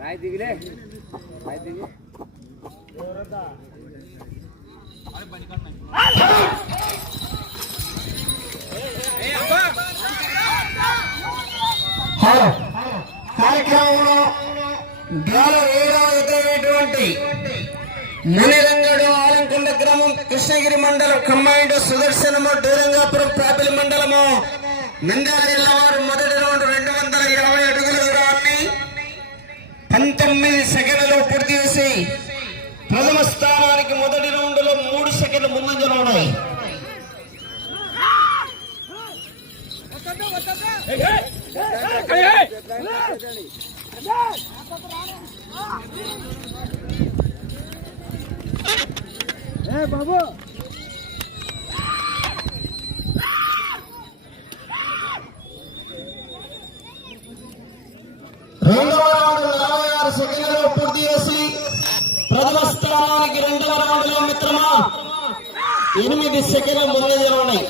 రాయి దిగులే. రాయి దిగు. కార్యక్రమంలో గాల ఏడాదిటువంటి మునిరంగడు ఆలంకొండ గ్రామం కృష్ణగిరి మండలం కమ్మాయిడు సుదర్శనము డూరంగాపురం ప్రాపిలి మండలము. నంద్యాల జిల్లా వారు మొదటి రౌండ్ రెండు వందల ఇరవై తొమ్మిది సెకండ్లలో పూర్తి చేసి ప్రథమ స్థానానికి మొదటి రౌండ్లో మూడు సెకండ్లు ముందంజలో ఉన్నాయి. బాబు రెండవ రౌండ్ నలభై ఆరు సెకండ్లలో పూర్తి చేసి ప్రథమ స్థానానికి రెండవ రౌండ్లో మిత్రమా ఎనిమిది సెకండ్ల ముందంజలో ఉన్నాయి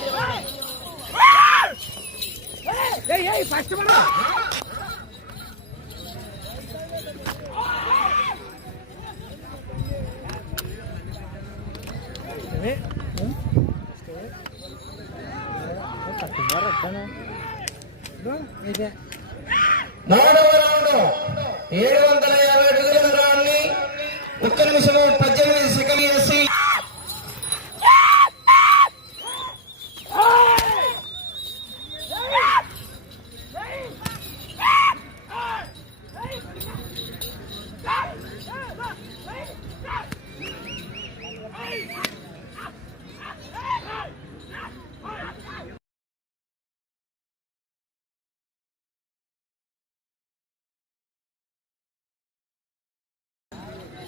మూడవ రౌండ్. ఏడు వందల యాభై అడుగుల దూరాన్ని ఒక్క నిమిషము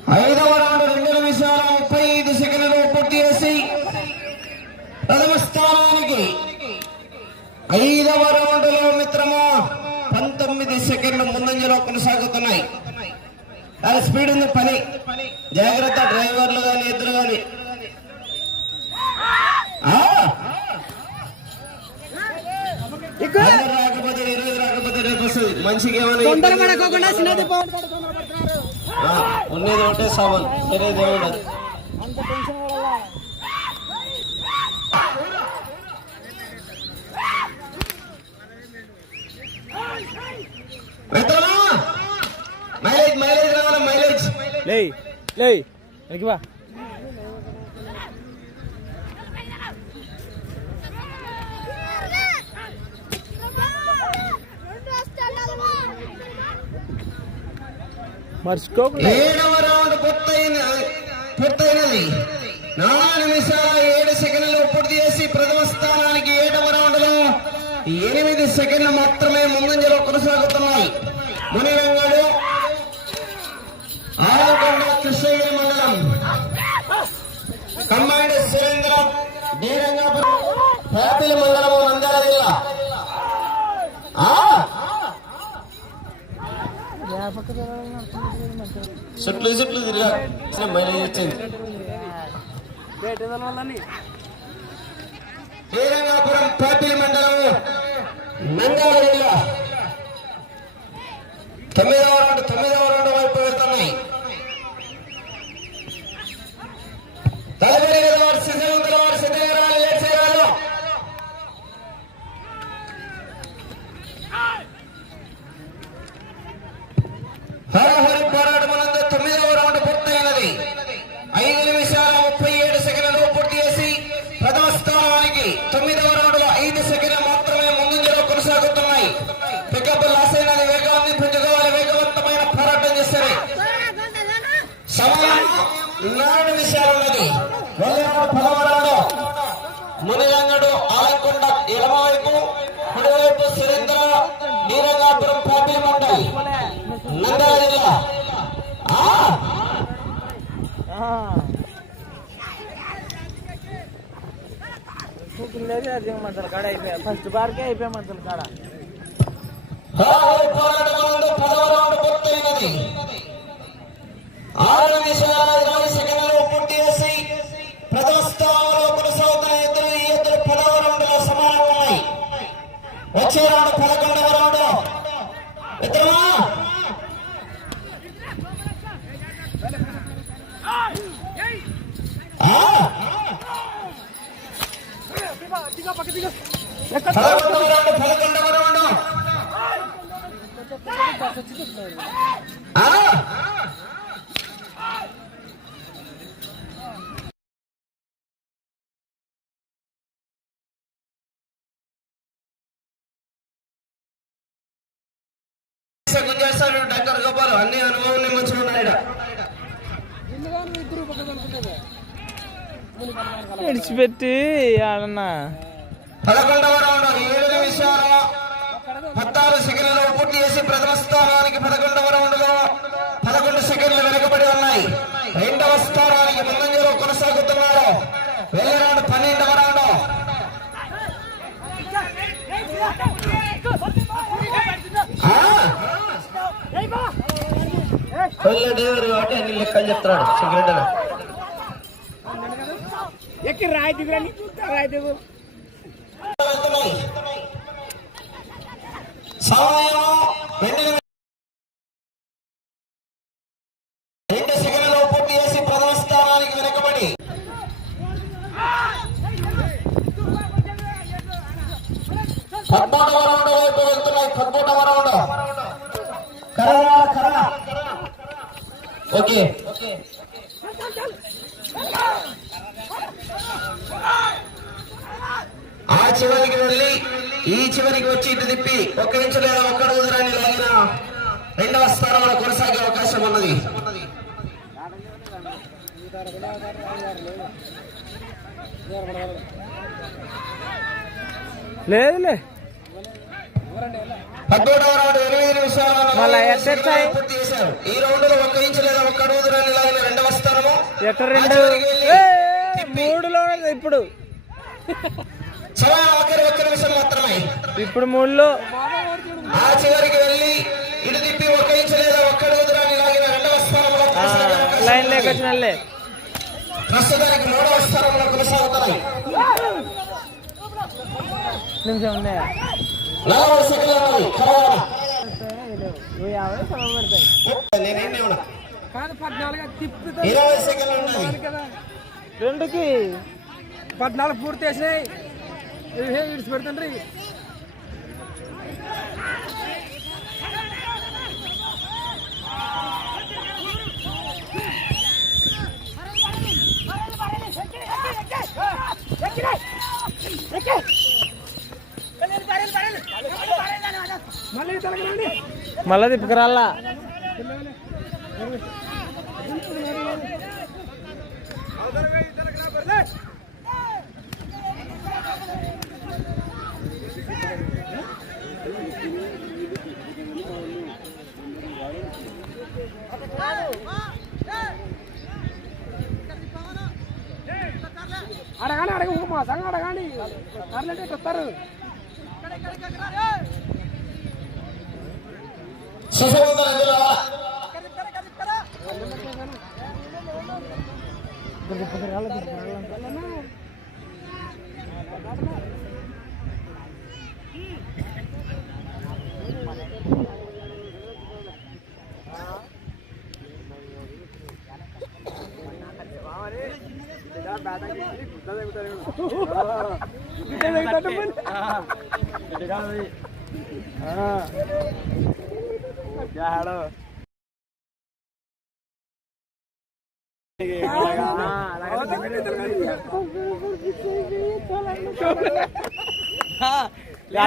ఐదవ రౌండ్ రెండు నిమిషాల ముప్పై ఐదు సెకండ్లు పూర్తి చేసి ప్రథమ స్థానానికి ఐదవ రౌండ్లో మిత్రమా పంతొమ్మిది సెకండ్లు ముందంజలో కొనసాగుతున్నాయి. చాలా స్పీడ్ ఉంది పని. జాగ్రత్త డ్రైవర్లు కానీ ఇద్దరు కానీ రాకపోతే ఈరోజు రాకపోతే రేపు వస్తుంది. మంచిగా ఏమైనా ఉన్నది ఒకటే సామాన్ వేరే దేవుడు మైలేజ్ మైలేజ్ మైలేజ్ లే లే వెనక్కి మర్చిపోకుండా. ఏడవ రౌండ్ పూర్తయిన పూర్తయినది నాలుగు నిమిషాల ఏడు సెకండ్లు పూర్తి చేసి ప్రథమ స్థానానికి ఏడవ రౌండ్లో ఎనిమిది సెకండ్లు మాత్రమే ముందంజలో కొనసాగుతున్నాయి. మునిరంగడు ఆలకొండ కృష్ణగిరి మండలం. కంబైండ్ సురేంద్ర డీరంగాపురం పేపలి మండలము నంద్యాల జిల్లా ఆ చుట్లు చుట్లు తిరిగా. మైలేజ్ వచ్చింది శ్రీరంగాపురం పేపిలి మండలం నంద్యాల జిల్లా తొమ్మిదవ రౌండ్ తొమ్మిదవ రౌండ్ వైపు వెళ్తున్నాయి తదుపరి గెలవారు సిద్ధంగా గెలవారు సిద్ధంగా రావాలి లేట్ చేయాలి హరహరి పోరాటమునందు తొమ్మిదవ రౌండ్ పూర్తయినది ఐదు నిమిషాల ముప్పై ఏడు సెకండ్లు పూర్తి చేసి ప్రథమ స్థానానికి తొమ్మిదవ రౌండ్లో ఐదు సెకండ్లు మాత్రమే ముందంజలో కొనసాగుతున్నాయి పికప్ లాస్ అయినది వేగాన్ని పుంజుకోవాలి వేగవంతమైన పోరాటం చేస్తారు సమయం నాలుగు నిమిషాలు ఉన్నది మొదలైన పదవ రౌండ్ మునిరంగడు ఆలకొండ ఎడమవైపు కుడివైపు సురేంద్ర నీరంగాపురం పాపిలి మండలి నంద్యాల జిల్లా ఆ, మంతల కాడ అయిపోయా ఫస్ట్ బార్కే అయిపోయా మంతల కాడ హోరాహోరీ పోరాటమునందు పదవ రౌండ్ పూర్తయినది ఆరు నిమిషాల ఇరవై సెకండ్లు పూర్తి చేసి ప్రథమ స్థానంలో కొనసాగుతున్న ఇద్దరు ఈ ఇద్దరు పదవ రౌండ్లో సమానంగా ఉన్నాయి వచ్చే రౌండ్ పదకొండవ రౌండ్ మిత్రమా పదకొండవ డాక్టర్ గోపాల్ అన్ని అనుభవం మంచిగా ఉన్నాయి విడిచిపెట్టి ఆడన్నా. పదకొండవ రౌండ్ ఏడు నిమిషాల పద్నాలుగు సెకండ్లలో పూర్తి చేసి ప్రథమ స్థానానికి పదకొండవ రౌండ్లో పదకొండు సెకండ్లు వెనుకబడి ఉన్నాయి. రెండవ స్థానానికి ముందంజలో కొనసాగుతున్నారు. వెళ్ళే రౌండ్. పన్నెండవ రౌండ్ డ్రైవర్ కాబట్టి అన్ని లెక్కలు చెప్తున్నాడు. సిగరెట్ ఎక్కి రాయి దిగురా రాయి దిగు. సమయం రెండు నిమి- రెండు సెకండ్లలో పూర్తి చేసి ప్రథమ స్థానానికి వెనకబడి పద్మూడవ రౌండ్ వైపు వెళ్తున్నాయి పద్మూడవ రౌండ్ కరా కరా ఓకే. ఆ చివరికి వెళ్ళి ఈ చివరికి వచ్చి ఇటు తిప్పి ఒక్క ఇంచు లేదా ఒక్క దూరాన్ని లాగిన రెండవ స్థానంలో కొనసాగే అవకాశం ఉన్నది. లేదులే. రౌండ్ ఎనిమిది పూర్తి చేశారు. ఈ రౌండ్లో ఒక్క ఇంచు లేదా ఒక్క లాగిన రెండవ స్థానము రెండు? మూడులో ఇప్పుడు. ఇప్పుడు మూడులో ఆ చివరికి వెళ్ళి ఇటు తిప్పి ఒక్క ఇంచు లేదా ఒక్క దూరాన్ని లాగిన రెండవ స్థానంలో లైన్ లేక ఉన్నది. వచ్చినలే ప్రస్తుతానికి మూడవ స్థానంలో కొనసాగుతున్నాయి. నిమిషం ఉన్నాయా నలభై సెకండ్లు ఇరవై సెకండ్లు రెండుకి. పద్నాలుగు పూర్తి చేసినాయి. విడిచి పెడుతుండ్రి. మళ్ళీ తలగరండి మళ్ళా తిప్పుకురాలా సంగ అడగాని అట్లంటే చెప్తారు. సుశోభన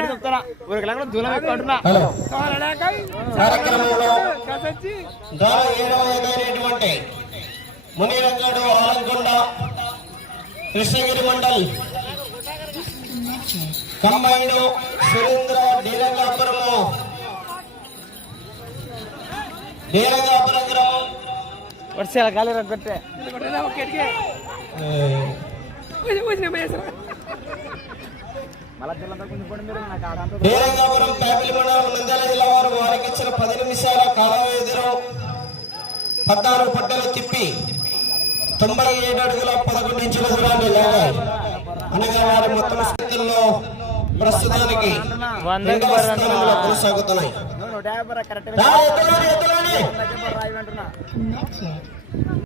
చెప్తారా ఒక కిలోమీటర్ దూరం ఎక్కువ అంటున్నా హలో. కార్యక్రమంలో కసచ్చి ధర ఏడవ ఏదైనటువంటి మునిరంగడు ఆలంకొండ కృష్ణగిరి మండల్. కంబైండ్ సురేంద్ర డీరంగాపురము. డీరంగాపురం గ్రామం. వర్షాల రగ్గొట్టే ప్యాపిలి మండలం నంద్యాల జిల్లా వారు వారికి ఇచ్చిన పది నిమిషాల కాలం పద్నాలుగు పట్టలు తిప్పి తొంభై ఏడు అడుగుల పదకొండు ఇంచుల దూరాన్ని లాగాయి. అనగా వారి మొత్తం స్థితుల్లో ప్రస్తుతానికి రెండవ స్థానంలో కొనసాగుతున్నాయి. రా, ఎత్తులోని, ఎత్తులోని.